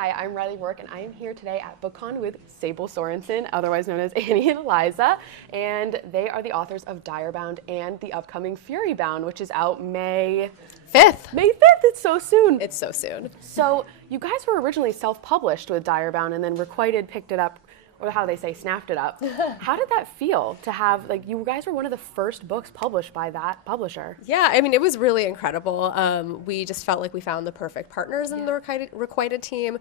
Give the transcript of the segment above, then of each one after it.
Hi, I'm Riley Rourke, and I am here today at BookCon with Sable Sorensen, otherwise known as Annie and Eliza, and they are the authors of Direbound and the upcoming Furybound, which is out May 5th. May 5th, it's so soon. It's so soon. So you guys were originally self-published with Direbound, and then Requited picked it up, or how they say, snapped it up. How did that feel to have, like, you guys were one of the first books published by that publisher? Yeah, I mean, it was really incredible. We just felt like we found the perfect partners in the Requited team.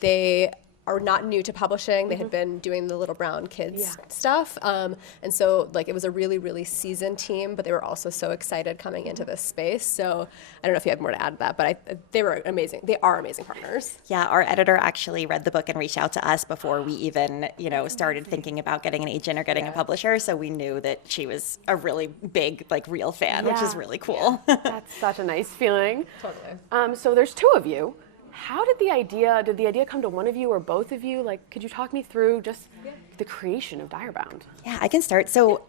They are not new to publishing. They had been doing the Little Brown Kids stuff. And so like it was a really, really seasoned team, but they were also so excited coming into this space. So I don't know if you had more to add to that, but they were amazing. They are amazing partners. Yeah, our editor actually read the book and reached out to us before we even, started thinking about getting an agent or getting a publisher. So we knew that she was a really big, real fan, which is really cool. That's such a nice feeling. Totally. So there's two of you. How did the idea come to one of you or both of you? Like, could you talk me through just the creation of Direbound? Yeah, I can start. So,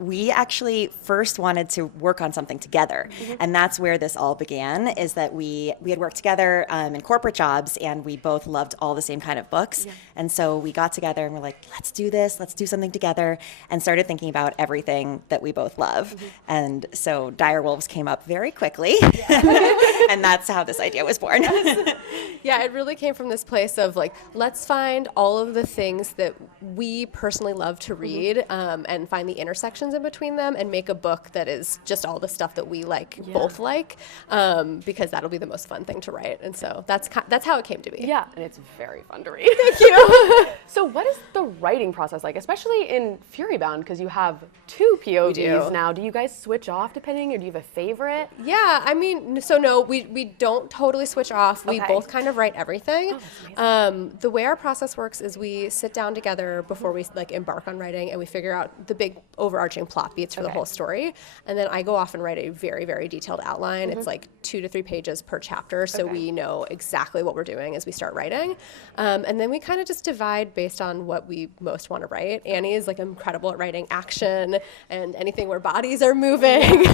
we actually first wanted to work on something together. And that's where this all began, is that we had worked together in corporate jobs, and we both loved all the same kind of books. And so we got together and we're like, let's do this, let's do something together, and started thinking about everything that we both love. And so Direwolves came up very quickly. And that's how this idea was born. Yeah, it really came from this place of let's find all of the things that we personally love to read and find the intersections in between them and make a book that is just all the stuff that we both like, because that'll be the most fun thing to write. And so that's how it came to be. Yeah, and it's very fun to read. Thank you. So what is the writing process like, especially in Furybound, because you have two POVs now. Do you guys switch off depending, or do you have a favorite? Yeah, I mean, so no, we don't totally switch off. We both kind of write everything. The way our process works is we sit down together before we embark on writing, and we figure out the big overarching plot beats for the whole story. And then I go off and write a very, very detailed outline. It's 2 to 3 pages per chapter, so we know exactly what we're doing as we start writing. And then we kind of just divide based on what we most want to write. Annie is incredible at writing action and anything where bodies are moving.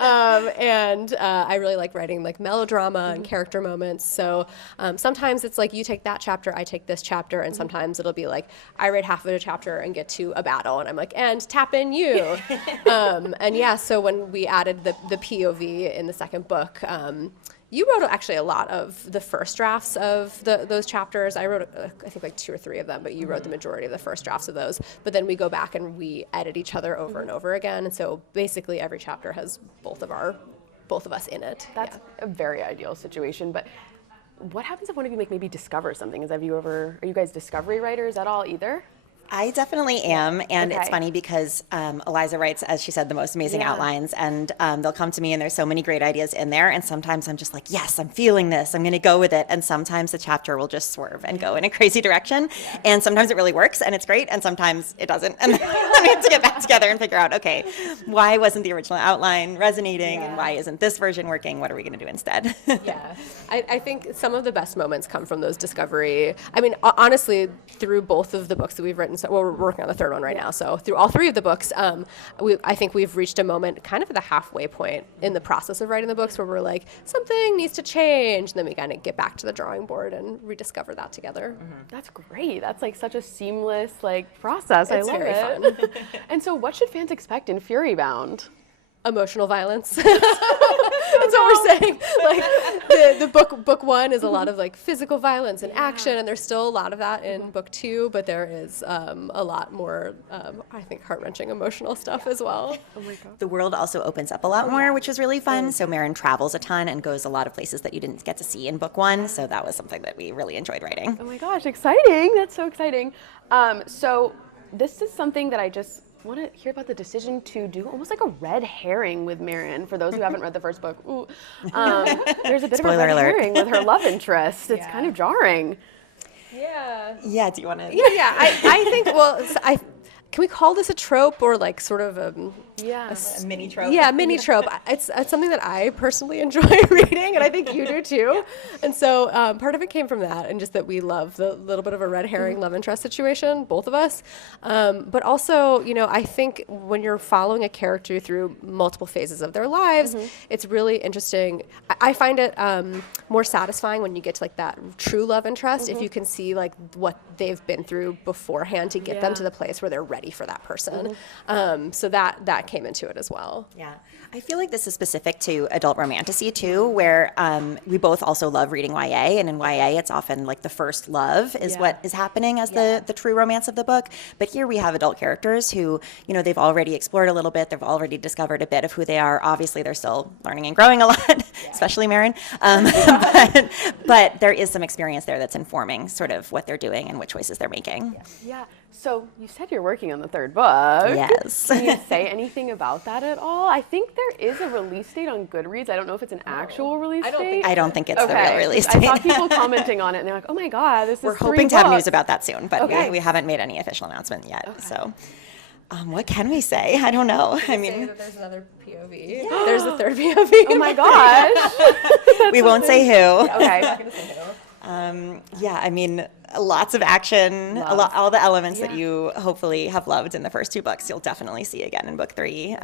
And I really like writing melodrama and character moments. So sometimes it's you take that chapter, I take this chapter, and sometimes it'll be I write half of a chapter and get to a battle, and I'm and tap in you. And yeah, so when we added the POV in the second book, you wrote actually a lot of the first drafts of those chapters. I wrote, I think 2 or 3 of them, but you wrote the majority of the first drafts of those. But then we go back and we edit each other over and over again. And so basically every chapter has both of us in it. That's a very ideal situation. But what happens if one of you maybe discovers something? Are you guys discovery writers at all either? I definitely am, and it's funny because Eliza writes, as she said, the most amazing outlines, and they'll come to me and there's so many great ideas in there, and sometimes I'm just yes, I'm feeling this, I'm going to go with it, and sometimes the chapter will just swerve and go in a crazy direction, and sometimes it really works and it's great, and sometimes it doesn't, and then we have to get back together and figure out, okay, why wasn't the original outline resonating, and why isn't this version working, what are we going to do instead? Yeah, I think some of the best moments come from those discovery. I mean, honestly, through both of the books that we've written, we're working on the third one right now. So through all 3 of the books, I think we've reached a moment kind of at the halfway point in the process of writing the books where we're something needs to change. And then we kind of get back to the drawing board and rediscover that together. That's great. That's such a seamless process. It's I love very it. fun. And so what should fans expect in Furybound? Emotional violence. That's what we're saying. The book 1 is a lot of physical violence and action, and there's still a lot of that in book 2, but there is a lot more, I think, heart-wrenching emotional stuff as well. Oh my God. The world also opens up a lot more, which was really fun. So Marin travels a ton and goes a lot of places that you didn't get to see in book 1. So that was something that we really enjoyed writing. Oh my gosh, exciting. That's so exciting. So this is something that I just want to hear about, the decision to do almost a red herring with Marin. For those who haven't read the first book, there's a bit Spoiler of a red alert. herring with her love interest. It's kind of jarring. Yeah. Yeah, do you want to? Yeah, I think, can we call this a trope or sort of Yeah. A mini trope. Yeah, mini trope. It's something that I personally enjoy reading, and I think you do too. And so part of it came from that, and just that we love the little bit of a red herring love interest situation, both of us. But also, I think when you're following a character through multiple phases of their lives, it's really interesting. I find it more satisfying when you get to like that true love interest, if you can see like what they've been through beforehand to get them to the place where they're ready for that person. So that came into it as well. Yeah. I feel like this is specific to adult romantasy too, where we both also love reading YA, and in YA it's often like the first love is what is happening as the true romance of the book. But here we have adult characters who, they've already explored a little bit, they've already discovered a bit of who they are. Obviously they're still learning and growing a lot, especially Marin. But there is some experience there that's informing sort of what they're doing and what choices they're making. Yeah. So you said you're working on the third book. Yes. Can you say anything about that at all? I think there is a release date on Goodreads. I don't know if it's an actual release date. I don't think it's the real release date. I saw people commenting on it, and they're like, "Oh my God, this is We're 3 hoping to have books." news about that soon, but we haven't made any official announcement yet. Okay. So, what can we say? I don't know. I mean, that there's another POV. Yeah. There's a third POV. Oh my gosh. We won't say who. Okay. I'm not gonna say who. I mean, lots of action, all the elements that you hopefully have loved in the first 2 books, you'll definitely see again in book 3.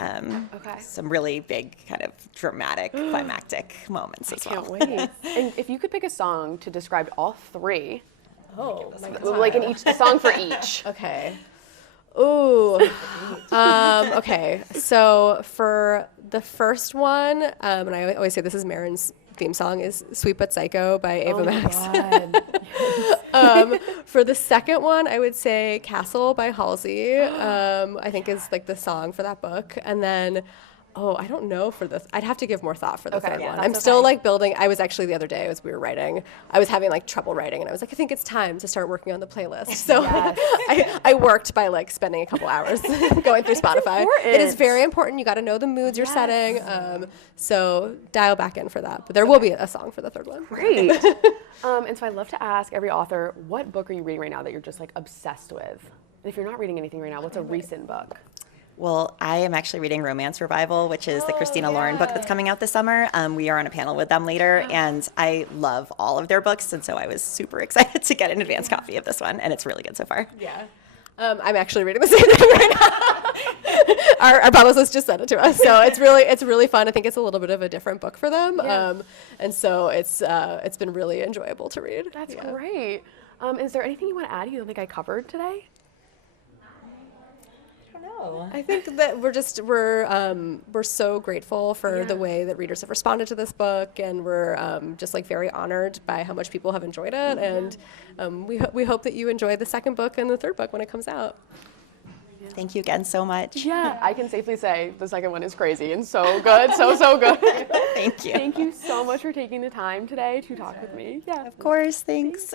Some really big kind of dramatic, climactic moments as well. I can't wait. And if you could pick a song to describe all 3, Like a song for each. Okay. Ooh. Okay. So for the first one, and I always say this is Marin's theme song, is Sweet But Psycho by Ava Max. For the second one, I would say Castle by Halsey, I think is like the song for that book. And then, I don't know for this. I'd have to give more thought for the third one. I'm still like building. I was actually the other day as we were writing, I was having like trouble writing, and I was like, I think it's time to start working on the playlist. So I worked by like spending a couple hours going through Spotify. It is very important. You got to know the moods you're setting. So dial back in for that. But there will be a song for the third one. Great. And so I'd love to ask every author, what book are you reading right now that you're just like obsessed with? And if you're not reading anything right now, what's a recent book? Well, I am actually reading Romance Revival, which is the Christina Lauren book that's coming out this summer. We are on a panel with them later, and I love all of their books, and so I was super excited to get an advance copy of this one, and it's really good so far. Yeah. I'm actually reading the same thing right now. Our publicist just sent it to us, so it's really fun. I think it's a little bit of a different book for them, and so it's been really enjoyable to read. That's great. Is there anything you want to add you don't think I covered today? I think that we're so grateful for the way that readers have responded to this book, and we're just like very honored by how much people have enjoyed it, and we hope that you enjoy the second book and the third book when it comes out. Thank you again so much. Yeah, I can safely say the second one is crazy and so good, so good. Thank you. Thank you so much for taking the time today to talk with me. Yeah, of course. Thanks.